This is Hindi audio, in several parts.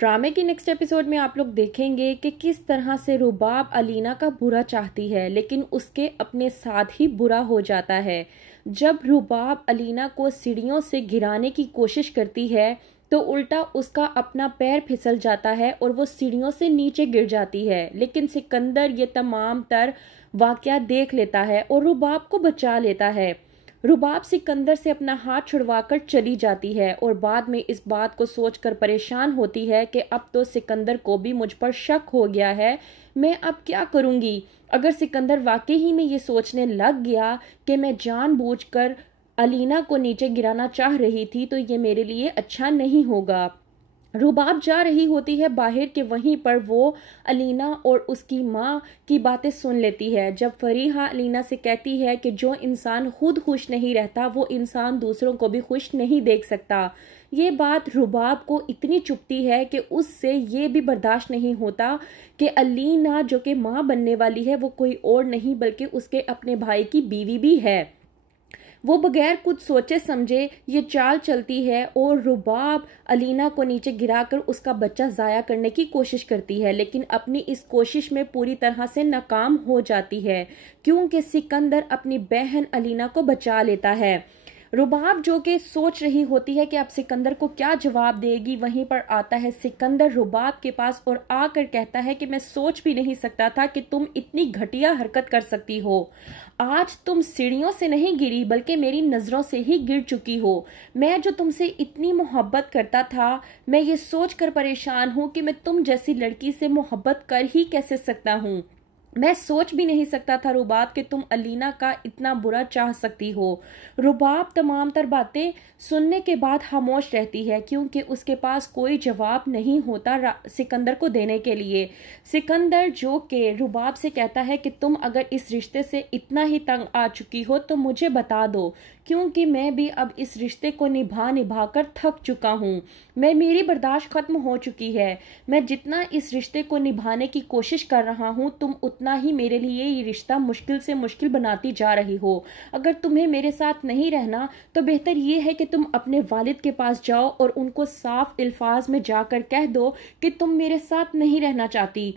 ड्रामे की नेक्स्ट एपिसोड में आप लोग देखेंगे कि किस तरह से रुबाब अलीना का बुरा चाहती है, लेकिन उसके अपने साथ ही बुरा हो जाता है। जब रुबाब अलीना को सीढ़ियों से गिराने की कोशिश करती है तो उल्टा उसका अपना पैर फिसल जाता है और वो सीढ़ियों से नीचे गिर जाती है। लेकिन सिकंदर ये तमाम तर वाकया देख लेता है और रुबाब को बचा लेता है। रुबाब सिकंदर से अपना हाथ छुड़वाकर चली जाती है और बाद में इस बात को सोचकर परेशान होती है कि अब तो सिकंदर को भी मुझ पर शक हो गया है, मैं अब क्या करूंगी। अगर सिकंदर वाकई ही में ये सोचने लग गया कि मैं जानबूझकर अलीना को नीचे गिराना चाह रही थी तो ये मेरे लिए अच्छा नहीं होगा। रुबाब जा रही होती है बाहर के, वहीं पर वो अलीना और उसकी माँ की बातें सुन लेती है। जब फरीहा अलीना से कहती है कि जो इंसान खुद खुश नहीं रहता वो इंसान दूसरों को भी खुश नहीं देख सकता। ये बात रुबाब को इतनी चुभती है कि उससे ये भी बर्दाश्त नहीं होता कि अलीना जो कि माँ बनने वाली है वो कोई और नहीं बल्कि उसके अपने भाई की बीवी भी है। वो बगैर कुछ सोचे समझे ये चाल चलती है और रुबाब अलीना को नीचे गिराकर उसका बच्चा जाया करने की कोशिश करती है, लेकिन अपनी इस कोशिश में पूरी तरह से नाकाम हो जाती है क्योंकि सिकंदर अपनी बहन अलीना को बचा लेता है। रुबाब जो कि सोच रही होती है कि अब सिकंदर को क्या जवाब देगी, वहीं पर आता है सिकंदर रुबाब के पास और आकर कहता है कि मैं सोच भी नहीं सकता था कि तुम इतनी घटिया हरकत कर सकती हो। आज तुम सीढ़ियों से नहीं गिरी बल्कि मेरी नजरों से ही गिर चुकी हो। मैं जो तुमसे इतनी मोहब्बत करता था, मैं ये सोच कर परेशान हूँ कि मैं तुम जैसी लड़की से मोहब्बत कर ही कैसे सकता हूँ। मैं सोच भी नहीं सकता था रुबाब कि तुम अलीना का इतना बुरा चाह सकती हो। रुबाब तमाम तर बातें सुनने के बाद खामोश रहती है क्योंकि उसके पास कोई जवाब नहीं होता सिकंदर को देने के लिए। सिकंदर जो कि रुबाब से कहता है कि तुम अगर इस रिश्ते से इतना ही तंग आ चुकी हो तो मुझे बता दो, क्योंकि मैं भी अब इस रिश्ते को निभा कर थक चुका हूँ। मेरी बर्दाश्त खत्म हो चुकी है। मैं जितना इस रिश्ते को निभाने की कोशिश कर रहा हूँ तुम उतना ही मेरे लिए ये रिश्ता मुश्किल से मुश्किल बनाती जा रही हो। अगर तुम्हें मेरे साथ नहीं रहना तो बेहतर ये है कि तुम अपने वालिद के पास जाओ और उनको साफ अल्फाज में जाकर कह दो कि तुम मेरे साथ नहीं रहना चाहती,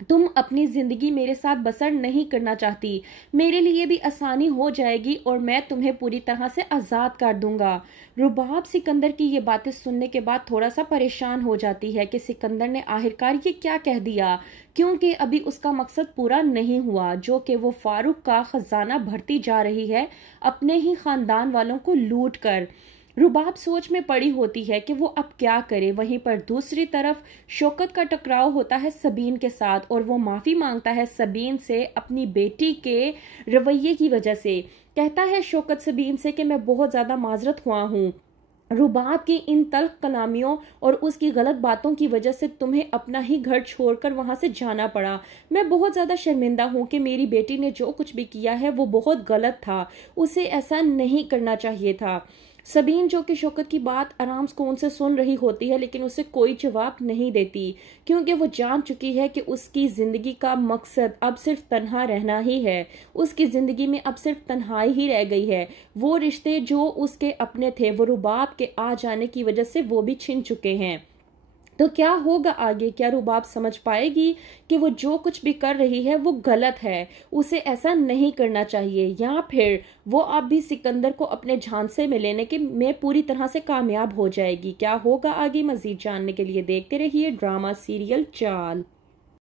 तुम अपनी जिंदगी मेरे साथ बसर नहीं करना चाहती। मेरे लिए भी आसानी हो जाएगी और मैं तुम्हें पूरी तरह से आज़ाद कर दूंगा। रुबाब सिकंदर की ये बातें सुनने के बाद थोड़ा सा परेशान हो जाती है कि सिकंदर ने आखिरकार ये क्या कह दिया, क्योंकि अभी उसका मकसद पूरा नहीं हुआ जो कि वो फारूक का खजाना भरती जा रही है अपने ही खानदान वालों को लूट कर। रुबाब सोच में पड़ी होती है कि वो अब क्या करे। वहीं पर दूसरी तरफ शौकत का टकराव होता है सबीन के साथ और वो माफी मांगता है सबीन से अपनी बेटी के रवैये की वजह से। कहता है शौकत सबीन से कि मैं बहुत ज्यादा माजरत हुआ हूँ, रुबाब की इन तल्ख कलामियों और उसकी गलत बातों की वजह से तुम्हें अपना ही घर छोड़कर वहां से जाना पड़ा। मैं बहुत ज्यादा शर्मिंदा हूँ कि मेरी बेटी ने जो कुछ भी किया है वो बहुत गलत था, उसे ऐसा नहीं करना चाहिए था। सबीन जो कि शौकत की बात आराम सुकून से सुन रही होती है लेकिन उसे कोई जवाब नहीं देती क्योंकि वो जान चुकी है कि उसकी जिंदगी का मकसद अब सिर्फ तन्हा रहना ही है। उसकी जिंदगी में अब सिर्फ तन्हाई ही रह गई है। वो रिश्ते जो उसके अपने थे वो रुबाब के आ जाने की वजह से वो भी छिन चुके हैं। तो क्या होगा आगे? क्या रुबाब समझ पाएगी कि वो जो कुछ भी कर रही है वो गलत है, उसे ऐसा नहीं करना चाहिए, या फिर वो अब भी सिकंदर को अपने झांसे में लेने के में पूरी तरह से कामयाब हो जाएगी? क्या होगा आगे? मजीद जानने के लिए देखते रहिए ड्रामा सीरियल चाल।